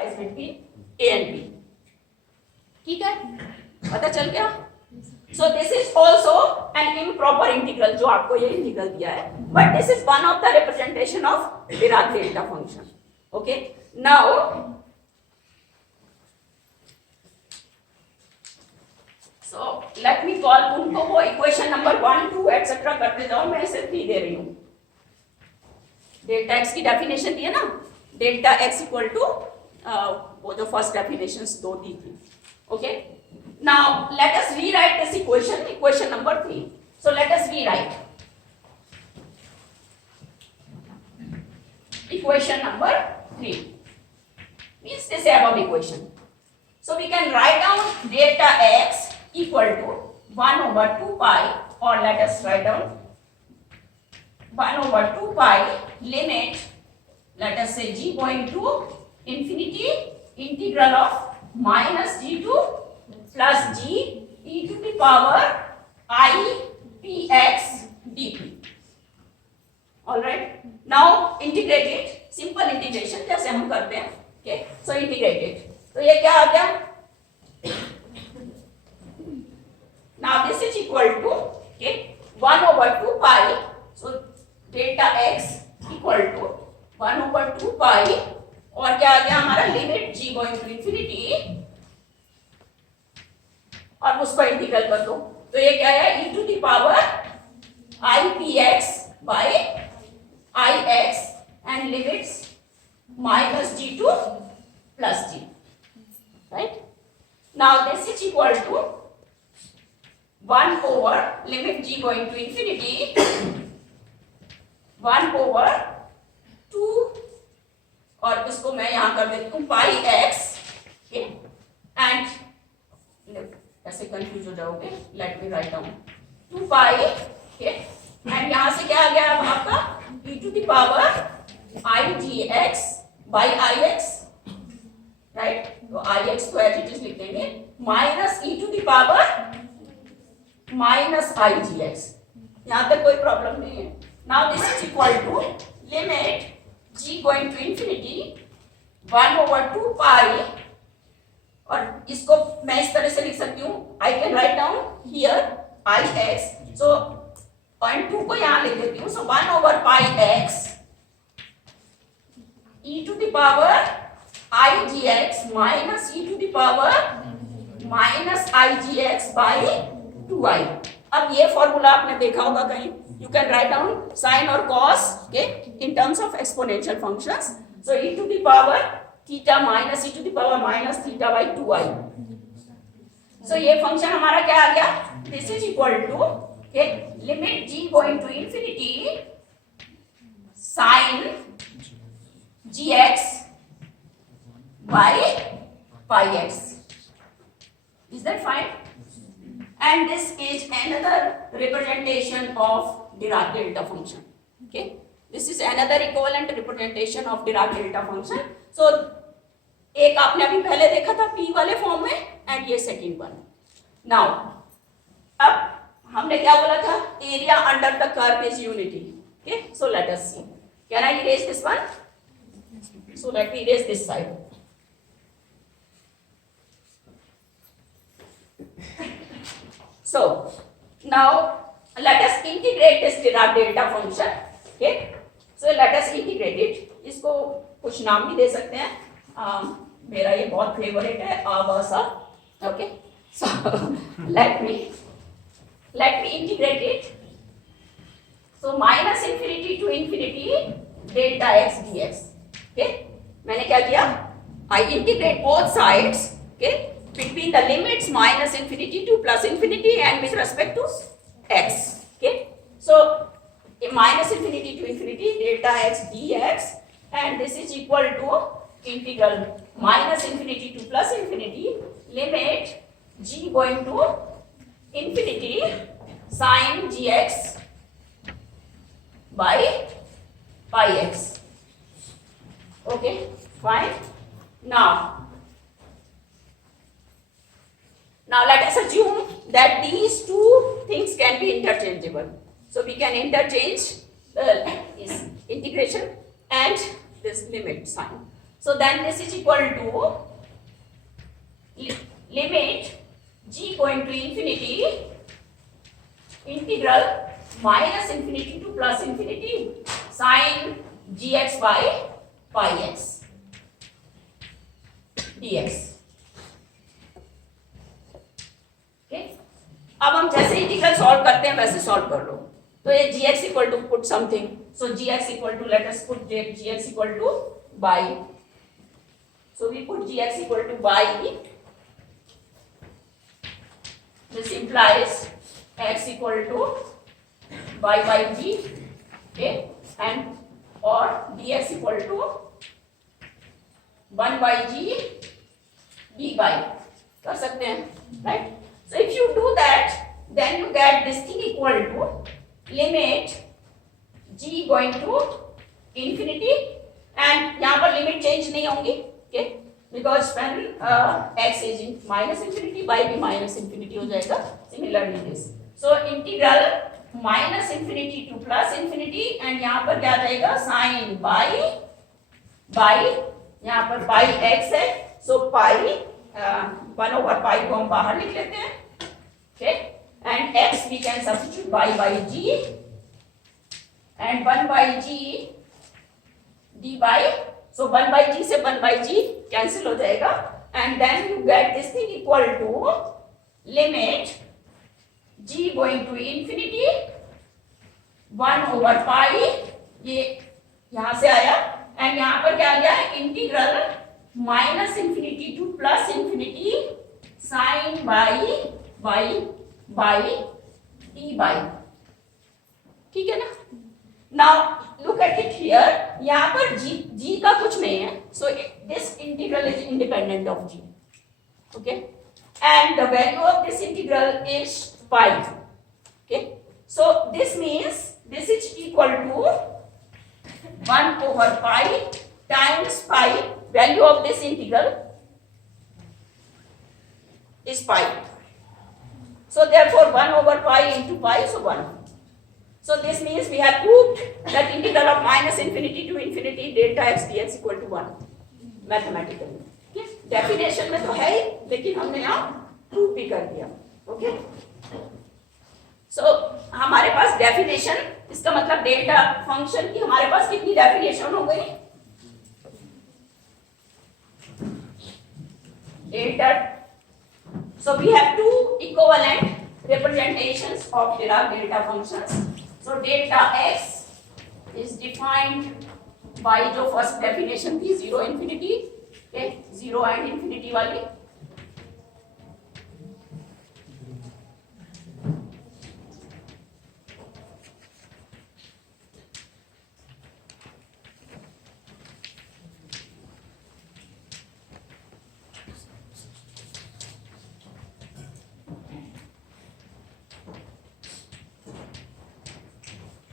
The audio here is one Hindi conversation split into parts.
lies between A and B. ठीक है, पता चल गया? So this is also an improper integral जो आपको ये इंटीग्रल दिया है, but this is one of the representation of Dirac delta function. Okay, now so let me call उनको वो equation number 1 2 etc करते जाओ, मैं इसे 3 दे रही हूँ. डेल्टा एक्स की डेफिनेशन दी है ना, डेल्टा एक्स इक्वल टू वो जो फर्स्ट डेफिनेशंस दो दी थी. Okay, now let us rewrite this equation, equation number 3. So let us rewrite equation number 3 means this above equation. So we can write down delta x equal to 1 over 2 pi, or let us write down 1 over 2 pi limit, let us say g going to infinity, integral of minus g to plus g e to the power I px dt. All right, now integrate it, simple integration जैसे हम करते हैं. Okay, so integrate it. तो ये क्या आ गया? Now this is equal to, okay, 1 over 2 pi. So delta x equal to 1 over 2 pi, और क्या आ गया हमारा limit g going to infinity, और उसको इंटीग्रल कर दो. तो ये क्या है? e to the power I px by I x and limits minus g to plus g. Right, now this is equal to 1 over limit g going to infinity 1 over 2, और इसको मैं यहां कर देती हूँ पाई एक्स. एंड ऐसे कंफ्यूज हो जाओगे, let me write down 2 pi. And यहां से क्या आ गया अब आपका e to the power I g x by I x. Right, तो आई एक्स को एज इट इज लिख देंगे, minus e to the power minus I g x. यहां तक कोई प्रॉब्लम नहीं है. Now this is equal to limit g going to infinity 1 over 2 pi, और इसको मैं इस तरह से लिख सकती हूँ, I can write down here I x. So point 2 को यहाँ लिख देती हूँ. So 1 over pi x e to the power I g x minus e to the power minus I g x by 2i. अब ये फॉर्मूला आपने देखा होगा कहीं. You can write down sine or cos, okay, in terms of exponential functions. So e to the power theta minus e to the power minus theta by 2i. So ये फंक्शन हमारा क्या आ गया? This is equal to, okay, limit g going to infinity sine gx by pi x. Is that fine? And this is another representation of Dirac delta function. Okay, this is another equivalent representation of Dirac delta function. So एक आपने अभी पहले देखा था p वाले फॉर्म में, एंड ये सेकंड वन. नाउ अब हमने क्या बोला था? Area under the curve is unity. Okay, so let us see. Can I erase this one? So let me erase this side. So now let us integrate this Dirac delta function. Okay, so let us integrate it. इसको कुछ नाम भी दे सकते हैं. मेरा ये बहुत फेवरेट है, आवासा. Okay, so let me integrate it. So minus infinity to infinity delta x dx. Okay, मैंने क्या किया? I integrate both sides. Okay, between the limits minus infinity to plus infinity and with respect to x. Okay, so minus infinity to infinity delta x dx, and this is equal to integral minus infinity to plus infinity limit g going to infinity sine gx by pi x. Okay, fine. Now let us assume that these two things can be interchangeable. So we can interchange this integration and this limit sign. So then this is equal to limit g going to infinity integral minus infinity to plus infinity sin gx by pi x dx. Okay? अब हम जैसे इंटीग्रल सॉल्व करते हैं वैसे सॉल्व कर लो. तो ये gx equal to put something. So gx equal to let us put gx equal to by. So we put gx equal to by. This implies x equal to y by g. Okay, and or dx equal to 1 by g dy. कर सकते हैं, right? So if you do that, then you get this thing equal to limit g going to infinity, and यहाँ पर लिमिट चेंज नहीं होंगी. Okay, because when x is in minus infinity, y भी minus infinity हो जाएगा. Similarly this. So integral minus infinity to plus infinity, and यहाँ पर क्या आ जाएगा sin by यहाँ पर pi x है. So pi 1 over pi को हम बाहर लिख लेते हैं. Okay, and x we can substitute y by g, and 1 by g d by. So 1 by g से 1 by g cancel हो जाएगा, and then you get this thing equal to limit g going to infinity 1 over pi. ये यहाँ से आया, and यहाँ पर क्या आ गया integral minus infinity to plus infinity sine by d by. ठीक है ना. Now look at it here. यहाँ पर g का कुछ नहीं है. So this integral is independent of g. Okay, and the value of this integral is pi. Okay, so this means this is equal to 1 over pi times pi. Value of this integral is pi. So therefore 1 over pi into pi is 1. So this means we have proved that integral of minus infinity to infinity delta x dx equal to 1 mathematically. Okay? Definition में तो है ही, लेकिन हमने यहाँ prove भी कर दिया. Okay? So हमारे पास डेफिनेशन, इसका मतलब डेल्टा फंक्शन की हमारे पास कितनी डेफिनेशन हो गई. Delta. So we have two equivalent representations of Dirac delta functions. So delta x is defined by जो first definition थी 0 infinity, okay, 0 and infinity वाली.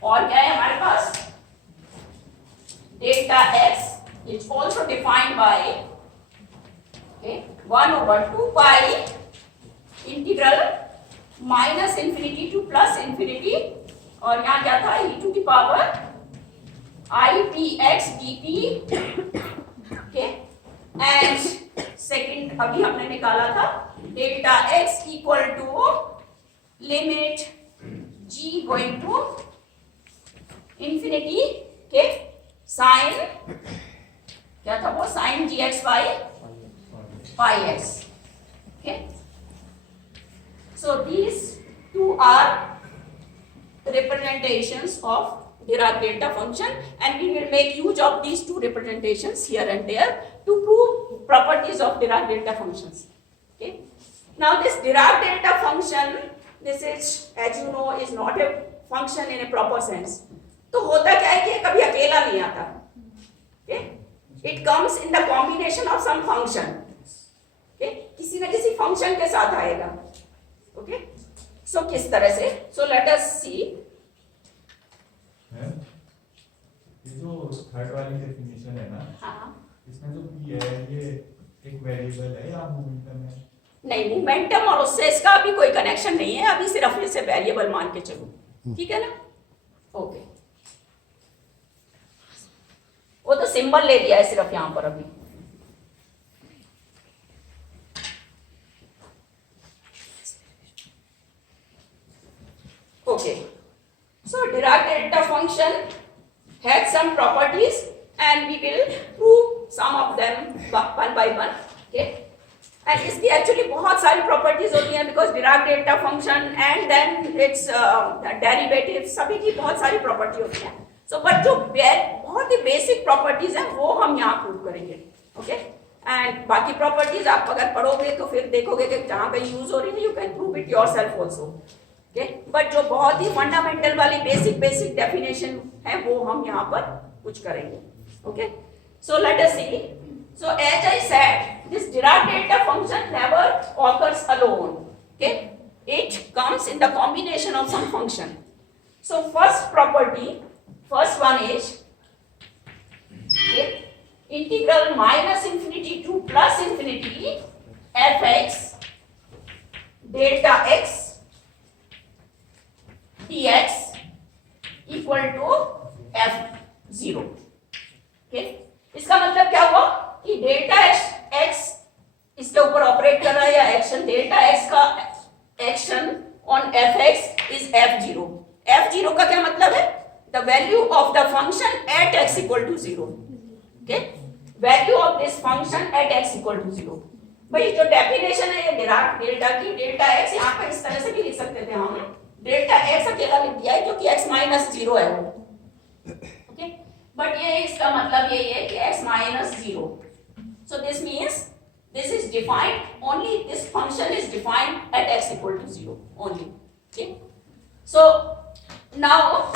और क्या है हमारे पास delta x is also defined by 1 over 2 pi integral minus infinity to plus infinity. और यहाँ क्या था e to the power i p x dt. Okay, and second अभी हमने निकाला था delta x equal to limit g going to infinity के साइन क्या था वो sine G x by pi X. Okay, so these two are representations of Dirac delta function, and we will make use of these two representations here and there to prove properties of Dirac delta functions. Okay, now this Dirac delta function, this is, as you know, is not a function in a proper sense. तो होता क्या है कि कभी अकेला नहीं आता. It comes in the combination of some function. किसी न किसी फंक्शन के साथ आएगा. ओके, सो किस तरह से, सो लेट अस सी. ये जो थर्ड वाली डेफिनेशन है ना, हाँ, इसमें जो p है ये एक वेरिएबल है या मोमेंटम है? नहीं, मोमेंटम और उससे इसका अभी कोई कनेक्शन नहीं है. अभी सिर्फ इसे वेरिएबल मान के चलो. ठीक है ना. ओके, वो तो सिंबल ले दिया है सिर्फ यहाँ पर अभी. Okay. So Dirac delta function has some properties and we will prove some of them one by one. Okay. And इसकी actually बहुत सारी properties होती हैं because Dirac delta function and then its derivatives सभी की बहुत सारी property होती हैं. So but जो बहुत ही basic properties हैं वो हम यहाँ prove करेंगे. Okay. And बाकी properties आप अगर पढ़ोगे तो फिर देखोगे कि जहाँ कहीं use हो रही है you can prove it yourself also. Okay. But जो बहुत ही fundamental वाली basic definition है वो हम यहाँ पर कुछ करेंगे. Okay. So let us see. So as I said, this Dirac delta function never occurs alone. Okay. It comes in the combination of some function. So first one is okay, integral minus infinity to plus infinity fx delta x dx equal to f0. Okay. इसका मतलब क्या हुआ कि डेल्टा एक्स इसके ऊपर ऑपरेट कर रहा है या एक्शन डेल्टा एक्स का action on f x is f0. f0 का क्या मतलब है? The value of the function at x equal to 0. Okay, value of this function at x equal to 0. भाई जो डेफिनेशन है ये डिराक डेल्टा की, डेल्टा एक्स यहाँ पर इस तरह से भी लिख सकते थे हम, डेल्टा एक्स अकेला लिख दिया है क्योंकि x माइनस 0 है वो. ओके, बट ये इसका मतलब यही है कि x minus 0. So this means this is defined only, this function is defined at x equal to 0 only. Okay. So now